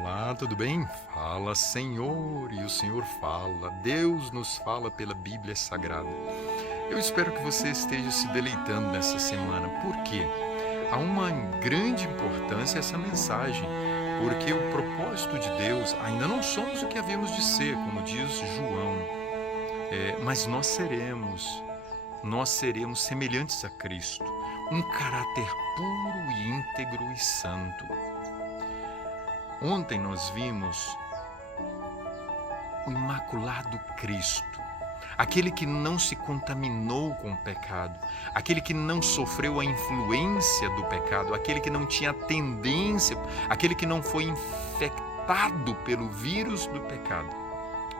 Olá, tudo bem? Fala, Senhor, e o Senhor fala. Deus nos fala pela Bíblia Sagrada. Eu espero que você esteja se deleitando nessa semana, porque há uma grande importância essa mensagem, porque o propósito de Deus ainda não somos o que havíamos de ser, como diz João, mas nós seremos semelhantes a Cristo, um caráter puro e íntegro e santo. Ontem nós vimos o imaculado Cristo, aquele que não se contaminou com o pecado, aquele que não sofreu a influência do pecado, aquele que não tinha tendência, aquele que não foi infectado pelo vírus do pecado.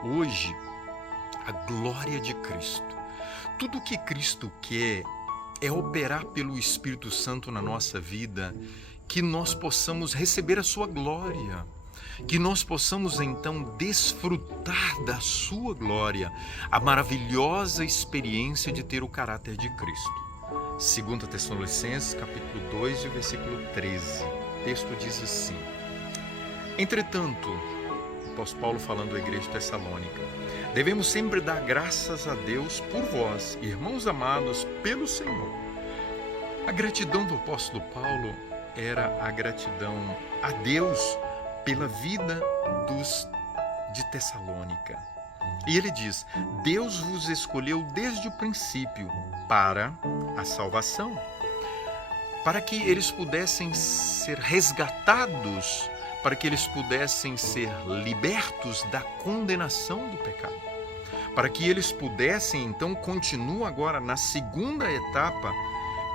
Hoje, a glória de Cristo. Tudo o que Cristo quer é operar pelo Espírito Santo na nossa vida, que nós possamos receber a sua glória, que nós possamos então desfrutar da sua glória, a maravilhosa experiência de ter o caráter de Cristo. 2 Tessalonicenses, capítulo 2, versículo 13. O texto diz assim: Entretanto, o apóstolo Paulo falando à igreja de Tessalônica, devemos sempre dar graças a Deus por vós, irmãos amados pelo Senhor. A gratidão do apóstolo Paulo era a gratidão a Deus pela vida de Tessalônica. E ele diz: Deus vos escolheu desde o princípio para a salvação, para que eles pudessem ser resgatados, para que eles pudessem ser libertos da condenação do pecado, para que eles pudessem então continuar agora na segunda etapa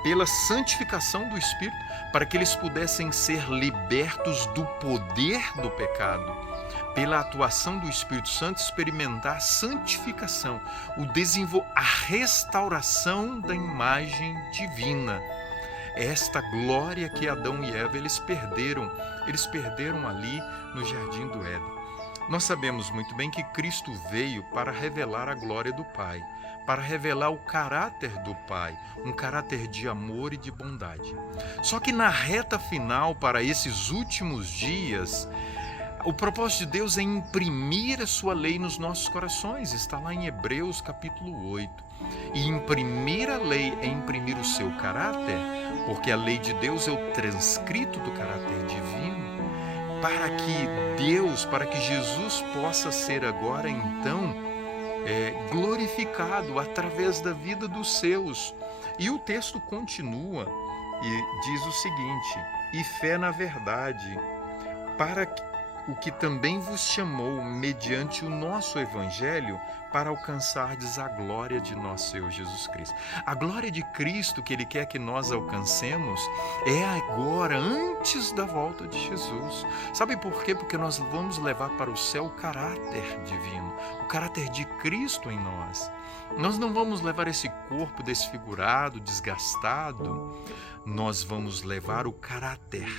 pela santificação do Espírito, para que eles pudessem ser libertos do poder do pecado, pela atuação do Espírito Santo, experimentar a santificação, a restauração da imagem divina. Esta glória que Adão e Eva eles perderam ali no Jardim do Éden. Nós sabemos muito bem que Cristo veio para revelar a glória do Pai, para revelar o caráter do Pai, um caráter de amor e de bondade. Só que na reta final, para esses últimos dias, o propósito de Deus é imprimir a sua lei nos nossos corações. Está lá em Hebreus capítulo 8. E imprimir a lei é imprimir o seu caráter, porque a lei de Deus é o transcrito do caráter divino, para que Jesus possa ser agora então glorificado através da vida dos seus. E o texto continua e diz o seguinte: e fé na verdade, para o que também vos chamou mediante o nosso evangelho, para alcançardes a glória de nosso Senhor Jesus Cristo. A glória de Cristo que Ele quer que nós alcancemos é agora, antes da volta de Jesus. Sabe por quê? Porque nós vamos levar para o céu o caráter divino, o caráter de Cristo em nós. Nós não vamos levar esse corpo desfigurado, desgastado, nós vamos levar o caráter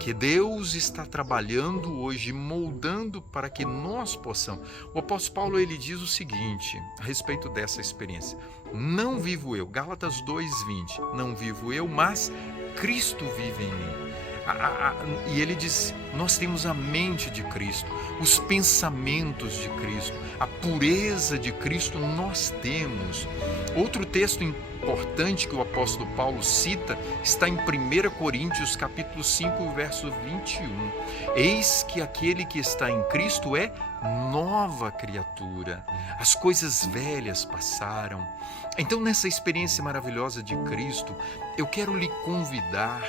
que Deus está trabalhando hoje, moldando para que nós possamos. O apóstolo Paulo ele diz o seguinte a respeito dessa experiência: não vivo eu, Gálatas 2:20, não vivo eu, mas Cristo vive em mim. E ele diz: nós temos a mente de Cristo, os pensamentos de Cristo, a pureza de Cristo nós temos. Outro texto importante que o apóstolo Paulo cita está em 1 Coríntios capítulo 5, verso 21. Eis que aquele que está em Cristo é nova criatura. As coisas velhas passaram. Então, nessa experiência maravilhosa de Cristo, eu quero lhe convidar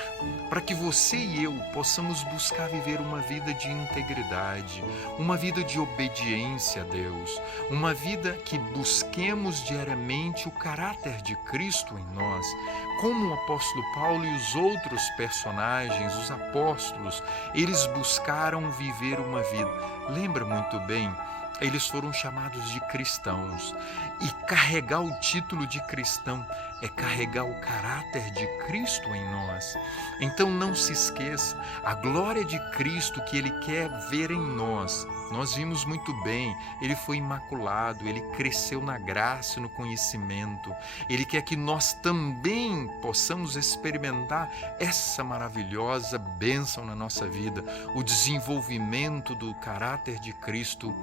para que você e eu possamos buscar viver uma vida de integridade, uma vida de obediência a Deus, uma vida que busquemos diariamente o caráter de Cristo em nós, como o apóstolo Paulo e os outros personagens, os apóstolos, eles buscaram viver uma vida. Lembra muito bem Eles foram chamados de cristãos. E carregar o título de cristão é carregar o caráter de Cristo em nós. Então não se esqueça, a glória de Cristo que Ele quer ver em nós. Nós vimos muito bem, Ele foi imaculado, Ele cresceu na graça e no conhecimento. Ele quer que nós também possamos experimentar essa maravilhosa bênção na nossa vida, o desenvolvimento do caráter de Cristo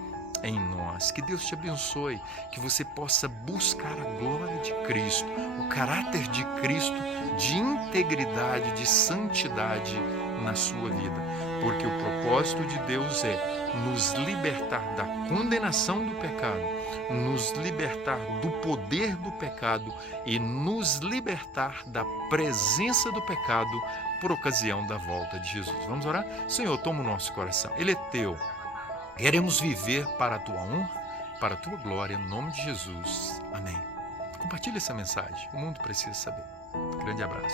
em nós. Que Deus te abençoe, que você possa buscar a glória de Cristo, o caráter de Cristo, de integridade, de santidade na sua vida, porque o propósito de Deus é nos libertar da condenação do pecado, nos libertar do poder do pecado e nos libertar da presença do pecado por ocasião da volta de Jesus. Vamos orar? Senhor, toma o nosso coração, ele é teu. Queremos viver para a tua honra, para a tua glória, no nome de Jesus. Amém. Compartilhe essa mensagem, o mundo precisa saber. Grande abraço.